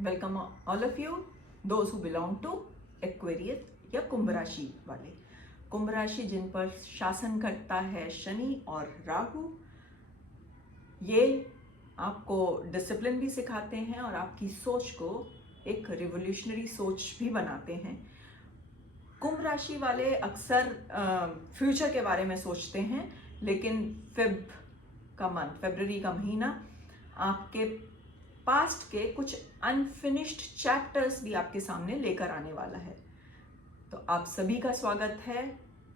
Welcome all of you those who belong to Aquarius या कुंभ राशि वाले। कुंभ राशि जिन पर शासन करता है शनि और राहु, ये आपको डिसिप्लिन भी सिखाते हैं और आपकी सोच को एक रिवोल्यूशनरी सोच भी बनाते हैं। कुंभ राशि वाले अक्सर फ्यूचर के बारे में सोचते हैं, लेकिन फरवरी का महीना आपके पास्ट के कुछ अनफिनिश्ड चैप्टर्स भी आपके सामने लेकर आने वाला है। तो आप सभी का स्वागत है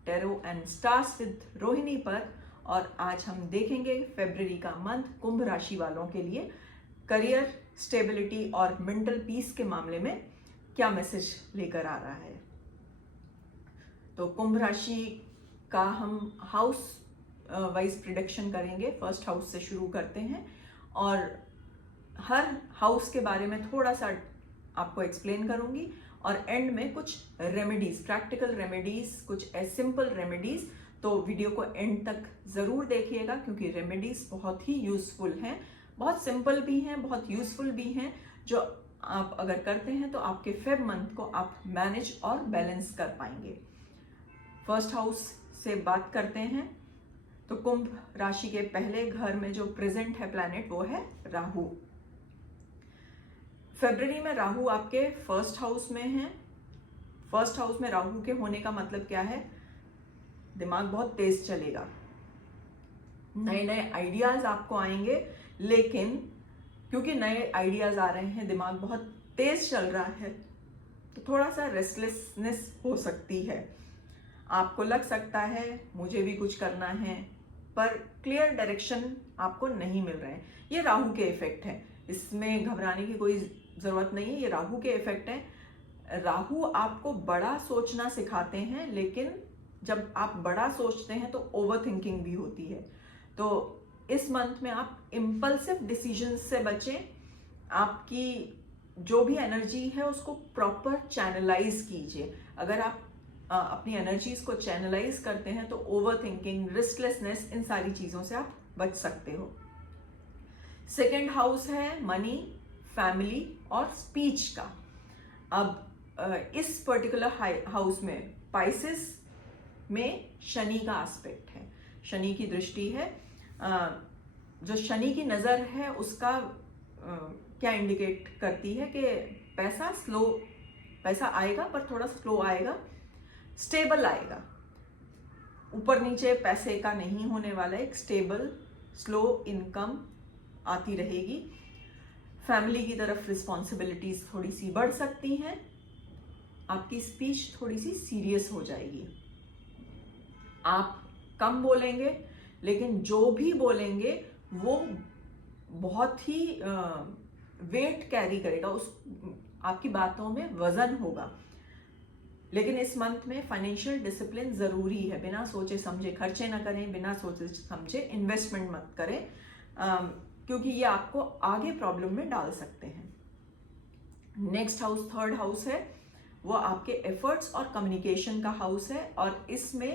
tarot and stars with Rohini पर। और आज हम देखेंगे फरवरी का मंथ कुंभ राशि वालों के लिए करियर, स्टेबिलिटी और मेंटल पीस के मामले में क्या मैसेज लेकर आ रहा है। तो कुंभ राशि का हम हाउस वाइज प्रिडिक्शन करेंगे। फर्स्ट हाउस से शुरू करते हैं और हर हाउस के बारे में थोड़ा सा आपको एक्सप्लेन करूंगी और एंड में कुछ रेमेडीज, प्रैक्टिकल रेमेडीज, कुछ सिंपल रेमेडीज। तो वीडियो को एंड तक जरूर देखिएगा क्योंकि रेमेडीज बहुत ही यूजफुल हैं, बहुत सिंपल भी हैं, बहुत यूजफुल भी हैं, जो आप अगर करते हैं तो आपके फेब मंथ को आप मैनेज और बैलेंस कर पाएंगे। फर्स्ट हाउस से बात करते हैं तो कुंभ राशि के पहले घर में जो प्रेजेंट है प्लैनेट वो है राहु। फरवरी में राहु आपके फर्स्ट हाउस में है। फर्स्ट हाउस में राहु के होने का मतलब क्या है? दिमाग बहुत तेज चलेगा, नए नए आइडियाज आपको आएंगे, लेकिन क्योंकि नए आइडियाज आ रहे हैं, दिमाग बहुत तेज चल रहा है, तो थोड़ा सा रेस्टलेसनेस हो सकती है। आपको लग सकता है मुझे भी कुछ करना है, पर क्लियर डायरेक्शन आपको नहीं मिल रहे हैं। ये राहु के इफेक्ट है, इसमें घबराने की कोई जरूरत नहीं है। ये राहु के इफेक्ट है। राहु आपको बड़ा सोचना सिखाते हैं, लेकिन जब आप बड़ा सोचते हैं तो ओवर थिंकिंग भी होती है। तो इस मंथ में आप इम्पल्सिव डिसीजन से बचें। आपकी जो भी एनर्जी है उसको प्रॉपर चैनलाइज कीजिए। अगर आप अपनी एनर्जीज को चैनलाइज करते हैं तो ओवर थिंकिंग, रेस्टलेसनेस, इन सारी चीजों से आप बच सकते हो। सेकेंड हाउस है मनी, फैमिली और स्पीच का। अब इस पर्टिकुलर हाउस में पाइसेस में शनि का एस्पेक्ट है, शनि की दृष्टि है। जो शनि की नजर है उसका क्या इंडिकेट करती है कि पैसा आएगा, पर थोड़ा स्लो आएगा, स्टेबल आएगा। ऊपर नीचे पैसे का नहीं होने वाला, एक स्टेबल स्लो इनकम आती रहेगी। फैमिली की तरफ रिस्पॉन्सिबिलिटीज थोड़ी सी बढ़ सकती हैं। आपकी स्पीच थोड़ी सी सीरियस हो जाएगी। आप कम बोलेंगे, लेकिन जो भी बोलेंगे वो बहुत ही वेट कैरी करेगा, उस आपकी बातों में वजन होगा। लेकिन इस मंथ में फाइनेंशियल डिसिप्लिन जरूरी है। बिना सोचे समझे खर्चे ना करें, बिना सोचे समझे इन्वेस्टमेंट मत करें, क्योंकि ये आपको आगे प्रॉब्लम में डाल सकते हैं। नेक्स्ट हाउस, थर्ड हाउस है, वो आपके एफर्ट्स और कम्युनिकेशन का हाउस है और इसमें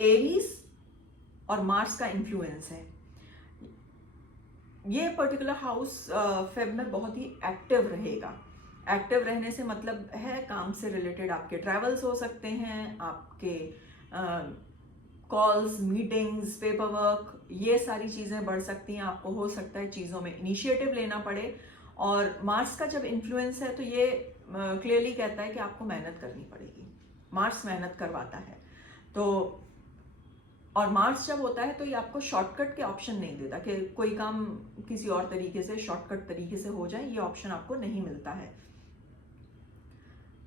एरीज और मार्स का इन्फ्लुएंस है। ये पर्टिकुलर हाउस फेब में बहुत ही एक्टिव रहेगा। एक्टिव रहने से मतलब है काम से रिलेटेड आपके ट्रैवल्स हो सकते हैं, आपके कॉल्स, मीटिंग्स, पेपर वर्क, ये सारी चीजें बढ़ सकती हैं। आपको हो सकता है चीजों में इनिशिएटिव लेना पड़े। और मार्स का जब इन्फ्लुएंस है तो ये क्लियरली कहता है कि आपको मेहनत करनी पड़ेगी। मार्स मेहनत करवाता है। तो और मार्स जब होता है तो ये आपको शॉर्टकट के ऑप्शन नहीं देता कि कोई काम किसी और तरीके से, शॉर्टकट तरीके से हो जाए, ये ऑप्शन आपको नहीं मिलता है।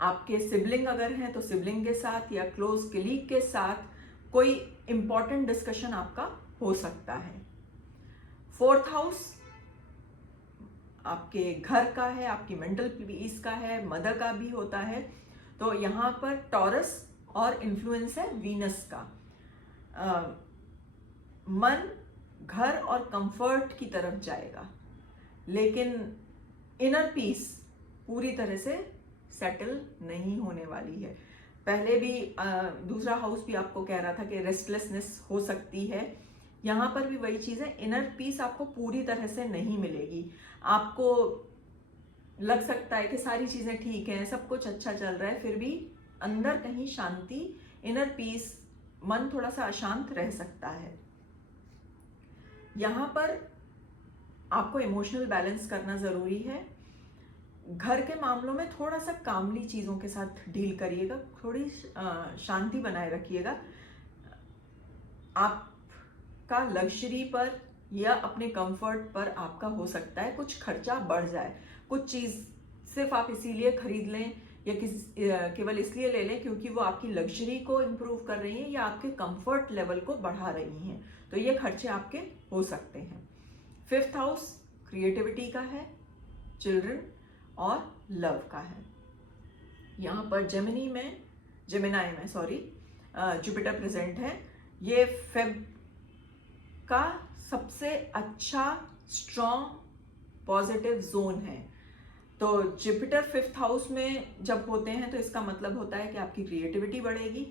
आपके सिबलिंग अगर हैं तो सिबलिंग के साथ या क्लोज कलीग के साथ कोई इंपॉर्टेंट डिस्कशन आपका हो सकता है। फोर्थ हाउस आपके घर का है, आपकी मेंटल पीस का है, मदर का भी होता है। तो यहाँ पर टॉरस और इन्फ्लुएंस है वीनस का। मन घर और कंफर्ट की तरफ जाएगा, लेकिन इनर पीस पूरी तरह से सेटल नहीं होने वाली है। पहले भी दूसरा हाउस भी आपको कह रहा था कि रेस्टलेसनेस हो सकती है। यहाँ पर भी वही चीज है, इनर पीस आपको पूरी तरह से नहीं मिलेगी। आपको लग सकता है कि सारी चीजें ठीक हैं, सब कुछ अच्छा चल रहा है, फिर भी अंदर कहीं शांति, इनर पीस, मन थोड़ा सा अशांत रह सकता है। यहां पर आपको इमोशनल बैलेंस करना जरूरी है। घर के मामलों में थोड़ा सा कामली चीजों के साथ डील करिएगा, थोड़ी शांति बनाए रखिएगा। आपका लग्जरी पर या अपने कंफर्ट पर आपका हो सकता है कुछ खर्चा बढ़ जाए, कुछ चीज सिर्फ आप इसीलिए खरीद लें या केवल इसलिए ले लें क्योंकि वो आपकी लग्जरी को इम्प्रूव कर रही हैं या आपके कंफर्ट लेवल को बढ़ा रही हैं, तो ये खर्चे आपके हो सकते हैं। 5th हाउस क्रिएटिविटी का है, चिल्ड्रन और लव का है। यहाँ पर जेमिनाई में जुपिटर प्रेजेंट है। ये फेब का सबसे अच्छा स्ट्रॉन्ग पॉजिटिव जोन है। तो जुपिटर 5th हाउस में जब होते हैं तो इसका मतलब होता है कि आपकी क्रिएटिविटी बढ़ेगी,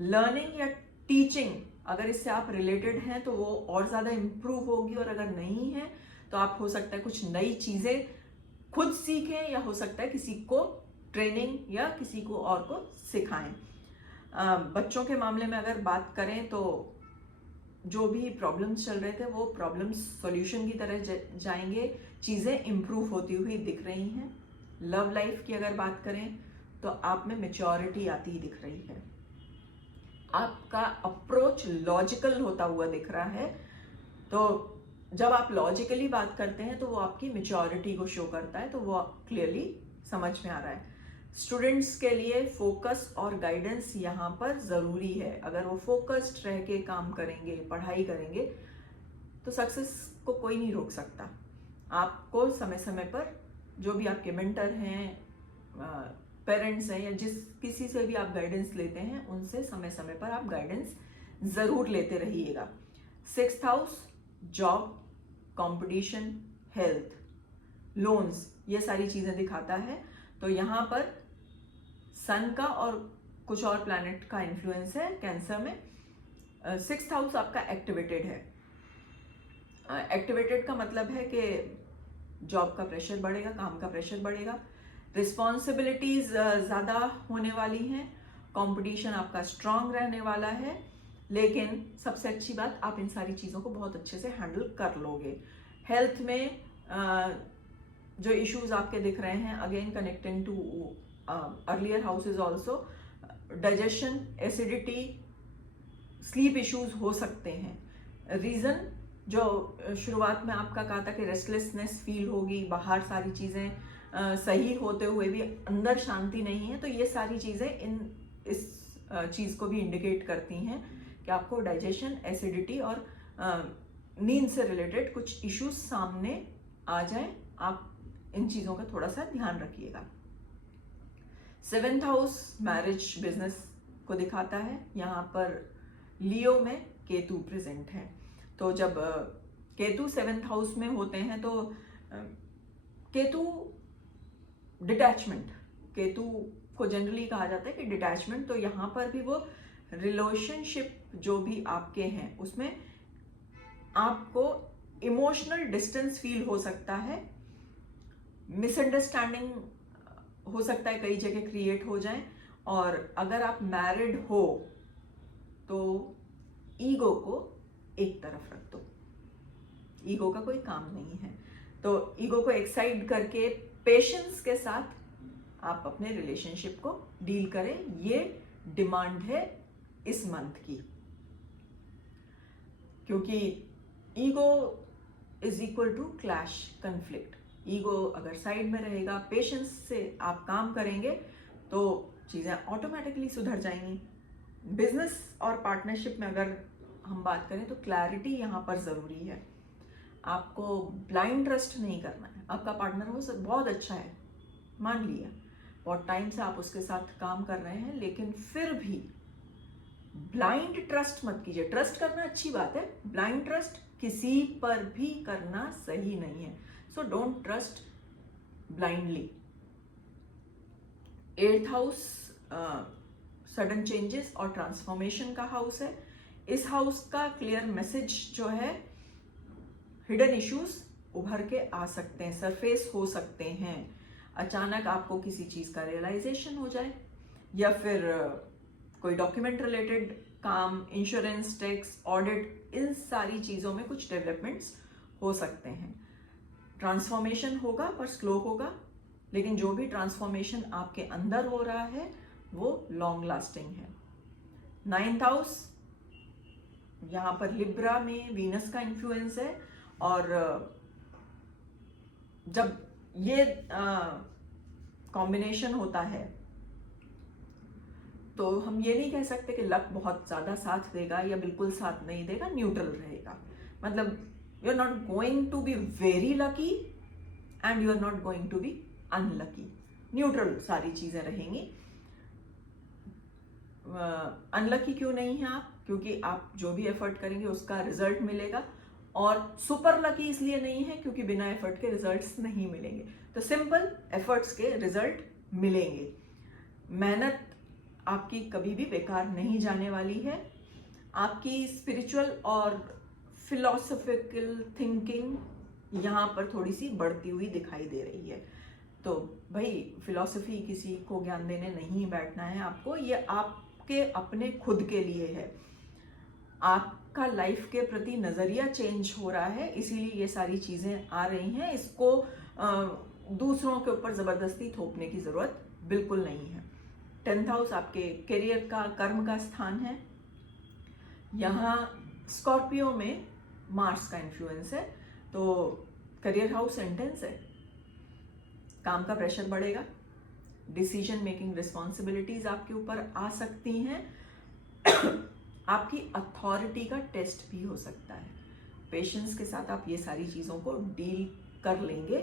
लर्निंग या टीचिंग अगर इससे आप रिलेटेड हैं तो वो और ज़्यादा इम्प्रूव होगी, और अगर नहीं है तो आप हो सकता है कुछ नई चीज़ें खुद सीखें या हो सकता है किसी को ट्रेनिंग या किसी को और को सिखाएं। बच्चों के मामले में अगर बात करें तो जो भी प्रॉब्लम्स चल रहे थे वो प्रॉब्लम्स सॉल्यूशन की तरह जाएंगे, चीज़ें इम्प्रूव होती हुई दिख रही हैं। लव लाइफ की अगर बात करें तो आप में मैच्योरिटी आती ही दिख रही है, आपका अप्रोच लॉजिकल होता हुआ दिख रहा है। तो जब आप लॉजिकली बात करते हैं तो वो आपकी मैच्योरिटी को शो करता है, तो वो क्लियरली समझ में आ रहा है। स्टूडेंट्स के लिए फोकस और गाइडेंस यहाँ पर ज़रूरी है। अगर वो फोकस्ड रह के काम करेंगे, पढ़ाई करेंगे, तो सक्सेस को कोई नहीं रोक सकता। आपको समय समय पर जो भी आपके मेंटर हैं, पेरेंट्स हैं या जिस किसी से भी आप गाइडेंस लेते हैं, उनसे समय समय पर आप गाइडेंस ज़रूर लेते रहिएगा। 6th house job, competition, health, loans, ये सारी चीज़ें दिखाता है। तो यहाँ पर सन का और कुछ और प्लैनेट का इन्फ्लुएंस है कैंसर में। 6th हाउस आपका एक्टिवेटेड है। एक्टिवेटेड का मतलब है कि जॉब का प्रेशर बढ़ेगा, काम का प्रेशर बढ़ेगा, रिस्पॉन्सिबिलिटीज ज़्यादा होने वाली हैं, कंपटीशन आपका स्ट्रांग रहने वाला है, लेकिन सबसे अच्छी बात आप इन सारी चीज़ों को बहुत अच्छे से हैंडल कर लोगे। हेल्थ में जो इश्यूज आपके दिख रहे हैं, again connecting to earlier houses also, digestion, acidity, sleep issues हो सकते हैं। रीज़न जो शुरुआत में आपका कहा था कि रेस्टलेसनेस फील होगी, बाहर सारी चीज़ें सही होते हुए भी अंदर शांति नहीं है, तो ये सारी चीज़ें इस चीज़ को भी इंडिकेट करती हैं कि आपको डाइजेशन, एसिडिटी और नींद से रिलेटेड कुछ इश्यूज सामने आ जाएं। आप इन चीज़ों का थोड़ा सा ध्यान रखिएगा। 7th हाउस मैरिज, बिजनेस को दिखाता है। यहाँ पर लियो में केतु प्रेजेंट है। तो जब केतु 7th हाउस में होते हैं तो केतु डिटैचमेंट, केतु को जनरली कहा जाता है कि डिटैचमेंट, तो यहाँ पर भी वो रिलेशनशिप जो भी आपके हैं उसमें आपको इमोशनल डिस्टेंस फील हो सकता है, मिसअंडरस्टैंडिंग हो सकता है कई जगह क्रिएट हो जाए, और अगर आप मैरिड हो तो ईगो को एक तरफ रख दो, ईगो का कोई काम नहीं है। तो ईगो को एक्साइड करके पेशेंस के साथ आप अपने रिलेशनशिप को डील करें, ये डिमांड है इस मंथ की, क्योंकि ego is equal to clash, conflict. Ego अगर साइड में रहेगा, पेशेंस से आप काम करेंगे तो चीज़ें ऑटोमेटिकली सुधर जाएंगी। बिजनेस और पार्टनरशिप में अगर हम बात करें तो क्लैरिटी यहाँ पर ज़रूरी है। आपको ब्लाइंड ट्रस्ट नहीं करना है। आपका पार्टनर हो सब बहुत अच्छा है, मान लिया बहुत टाइम से आप उसके साथ काम कर रहे हैं, लेकिन फिर भी ब्लाइंड ट्रस्ट मत कीजिए। ट्रस्ट करना अच्छी बात है, ब्लाइंड ट्रस्ट किसी पर भी करना सही नहीं है। So don't trust blindly. 8th house sudden changes और ट्रांसफॉर्मेशन का हाउस है। इस हाउस का क्लियर मैसेज जो है, हिडन इश्यूज उभर के आ सकते हैं, सरफेस हो सकते हैं। अचानक आपको किसी चीज़ का रियलाइजेशन हो जाए, या फिर कोई डॉक्यूमेंट रिलेटेड काम, इंश्योरेंस, टैक्स, ऑडिट, इन सारी चीज़ों में कुछ डेवलपमेंट्स हो सकते हैं। ट्रांसफॉर्मेशन होगा पर स्लो होगा, लेकिन जो भी ट्रांसफॉर्मेशन आपके अंदर हो रहा है वो लॉन्ग लास्टिंग है। 9th हाउस, यहाँ पर लिब्रा में वीनस का इन्फ्लुएंस है, और जब ये कॉम्बिनेशन होता है तो हम ये नहीं कह सकते कि लक बहुत ज्यादा साथ देगा या बिल्कुल साथ नहीं देगा, न्यूट्रल रहेगा। मतलब you are not going to be very lucky and you are not going to be unlucky, neutral सारी चीजें रहेंगी। अनलकी क्यों नहीं है आप? क्योंकि आप जो भी एफर्ट करेंगे उसका रिजल्ट मिलेगा, और सुपर लकी इसलिए नहीं है क्योंकि बिना एफर्ट के रिजल्ट्स नहीं मिलेंगे। तो सिंपल एफर्ट्स के रिजल्ट मिलेंगे। मेहनत आपकी कभी भी बेकार नहीं जाने वाली है। आपकी स्पिरिचुअल और फिलोसॉफिकल थिंकिंग यहाँ पर थोड़ी सी बढ़ती हुई दिखाई दे रही है। तो भाई फिलॉसफी किसी को ज्ञान देने नहीं बैठना है आपको, ये आपके अपने खुद के लिए है। आपका लाइफ के प्रति नजरिया चेंज हो रहा है, इसीलिए ये सारी चीजें आ रही हैं। इसको दूसरों के ऊपर जबरदस्ती थोपने की जरूरत बिल्कुल नहीं है। 10th हाउस आपके करियर का, कर्म का स्थान है। यहाँ स्कॉर्पियो में मार्स का इन्फ्लुएंस है, तो करियर हाउस इंटेंस है, काम का प्रेशर बढ़ेगा, डिसीजन मेकिंग रिस्पॉन्सिबिलिटीज आपके ऊपर आ सकती हैं। आपकी अथॉरिटी का टेस्ट भी हो सकता है। पेशेंस के साथ आप ये सारी चीजों को डील कर लेंगे,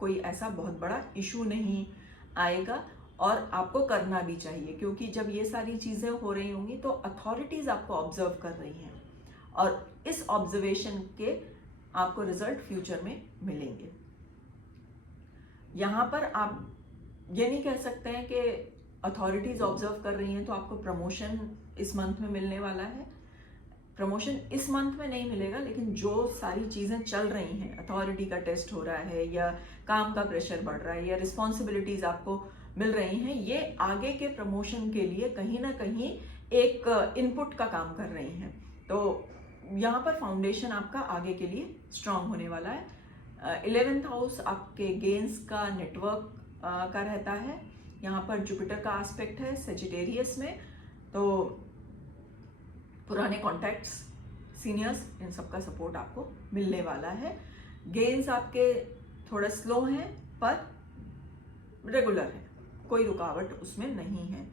कोई ऐसा बहुत बड़ा इशू नहीं आएगा, और आपको करना भी चाहिए, क्योंकि जब ये सारी चीजें हो रही होंगी तो अथॉरिटीज आपको ऑब्जर्व कर रही हैं, और इस ऑब्जर्वेशन के आपको रिजल्ट फ्यूचर में मिलेंगे। यहाँ पर आप ये नहीं कह सकते हैं कि अथॉरिटीज ऑब्जर्व कर रही हैं तो आपको प्रमोशन इस मंथ में मिलने वाला है। प्रमोशन इस मंथ में नहीं मिलेगा, लेकिन जो सारी चीजें चल रही हैं, अथॉरिटी का टेस्ट हो रहा है, या काम का प्रेशर बढ़ रहा है, या रिस्पॉन्सिबिलिटीज आपको मिल रही हैं, ये आगे के प्रमोशन के लिए कहीं ना कहीं एक इनपुट का काम कर रही हैं। तो यहाँ पर फाउंडेशन आपका आगे के लिए स्ट्रांग होने वाला है। 11th हाउस आपके गेन्स का, नेटवर्क का रहता है। यहाँ पर जुपिटर का एस्पेक्ट है सेजिटेरियस में, तो पुराने कॉन्टैक्ट्स, सीनियर्स, इन सबका सपोर्ट आपको मिलने वाला है। गेन्स आपके थोड़ा स्लो हैं पर रेगुलर है, कोई रुकावट उसमें नहीं है।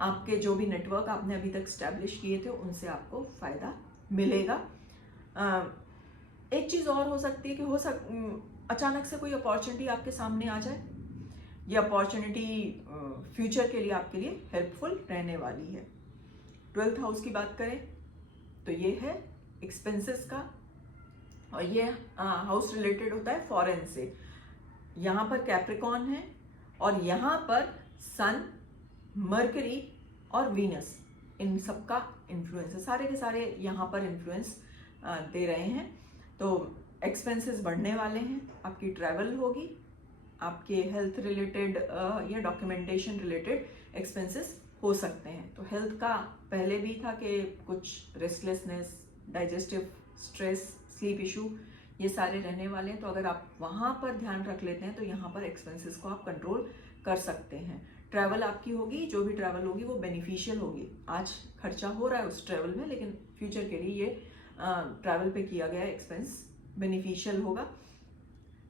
आपके जो भी नेटवर्क आपने अभी तक स्टैब्लिश किए थे उनसे आपको फायदा मिलेगा। एक चीज और हो सकती है कि अचानक से कोई अपॉर्चुनिटी आपके सामने आ जाए। ये अपॉर्चुनिटी फ्यूचर के लिए आपके लिए हेल्पफुल रहने वाली है। 12th हाउस की बात करें तो ये है एक्सपेंसेस का, और ये हाउस रिलेटेड होता है फॉरेन से। यहाँ पर कैप्रिकॉन है, और यहाँ पर सन, मरकरी और वीनस, इन सब का इन्फ्लुएंस है। सारे के सारे यहाँ पर इन्फ्लुएंस दे रहे हैं। तो एक्सपेंसेस बढ़ने वाले हैं, आपकी ट्रैवल होगी, आपके हेल्थ रिलेटेड या डॉक्यूमेंटेशन रिलेटेड एक्सपेंसेस हो सकते हैं। तो हेल्थ का पहले भी था कि कुछ restlessness, digestive stress, sleep issue, ये सारे रहने वाले हैं। तो अगर आप वहाँ पर ध्यान रख लेते हैं तो यहाँ पर एक्सपेंसेस को आप कंट्रोल कर सकते हैं। ट्रैवल आपकी होगी, जो भी ट्रैवल होगी वो बेनिफिशियल होगी। आज खर्चा हो रहा है उस ट्रैवल में, लेकिन फ्यूचर के लिए ये ट्रैवल पे किया गया एक्सपेंस बेनिफिशियल होगा।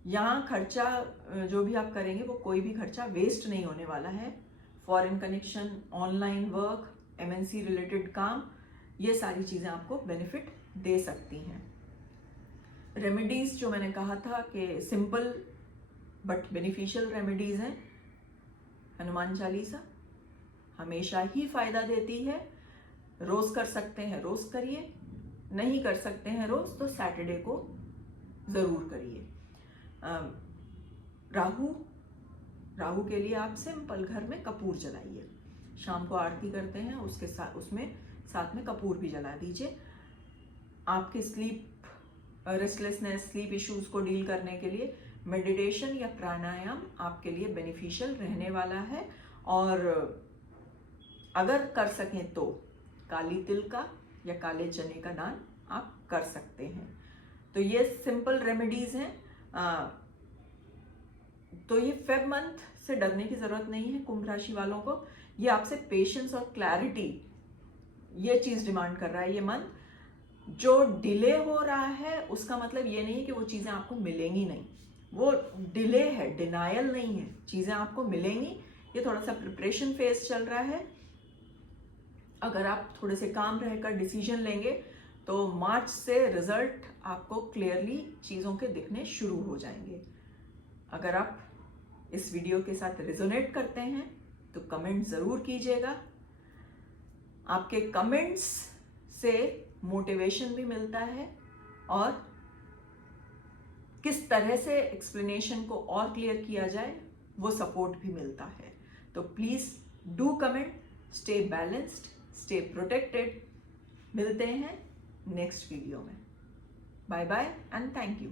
यहाँ खर्चा जो भी आप करेंगे वो कोई भी खर्चा वेस्ट नहीं होने वाला है। Foreign connection, online work, MNC related काम, ये सारी चीज़ें आपको बेनिफिट दे सकती हैं। रेमेडीज जो मैंने कहा था कि सिंपल बट बेनिफिशियल रेमेडीज हैं। हनुमान चालीसा हमेशा ही फायदा देती है। रोज कर सकते हैं रोज करिए, नहीं कर सकते हैं रोज तो सैटरडे को जरूर करिए। राहु के लिए आप सिंपल घर में कपूर जलाइए। शाम को आरती करते हैं, उसके साथ उसमें साथ में कपूर भी जला दीजिए। आपके स्लीप रेस्टलेसनेस, स्लीप इश्यूज को डील करने के लिए मेडिटेशन या प्राणायाम आपके लिए बेनिफिशियल रहने वाला है। और अगर कर सकें तो काली तिल का या काले चने का दान आप कर सकते हैं। तो ये सिंपल रेमेडीज हैं। तो ये फेब मंथ से डरने की जरूरत नहीं है कुंभ राशि वालों को। ये आपसे पेशेंस और क्लैरिटी ये चीज डिमांड कर रहा है। ये मंथ जो डिले हो रहा है उसका मतलब ये नहीं है कि वो चीजें आपको मिलेंगी नहीं, वो डिले है, डिनायल नहीं है, चीजें आपको मिलेंगी। ये थोड़ा सा प्रिपरेशन फेज चल रहा है। अगर आप थोड़े से काम रहकर डिसीजन लेंगे तो मार्च से रिजल्ट आपको क्लियरली चीजों के दिखने शुरू हो जाएंगे। अगर आप इस वीडियो के साथ रिजोनेट करते हैं तो कमेंट जरूर कीजिएगा। आपके कमेंट्स से मोटिवेशन भी मिलता है और किस तरह से एक्सप्लेनेशन को और क्लियर किया जाए वो सपोर्ट भी मिलता है। तो please do comment, stay balanced, stay protected. मिलते हैं नेक्स्ट वीडियो में। Bye bye and thank you.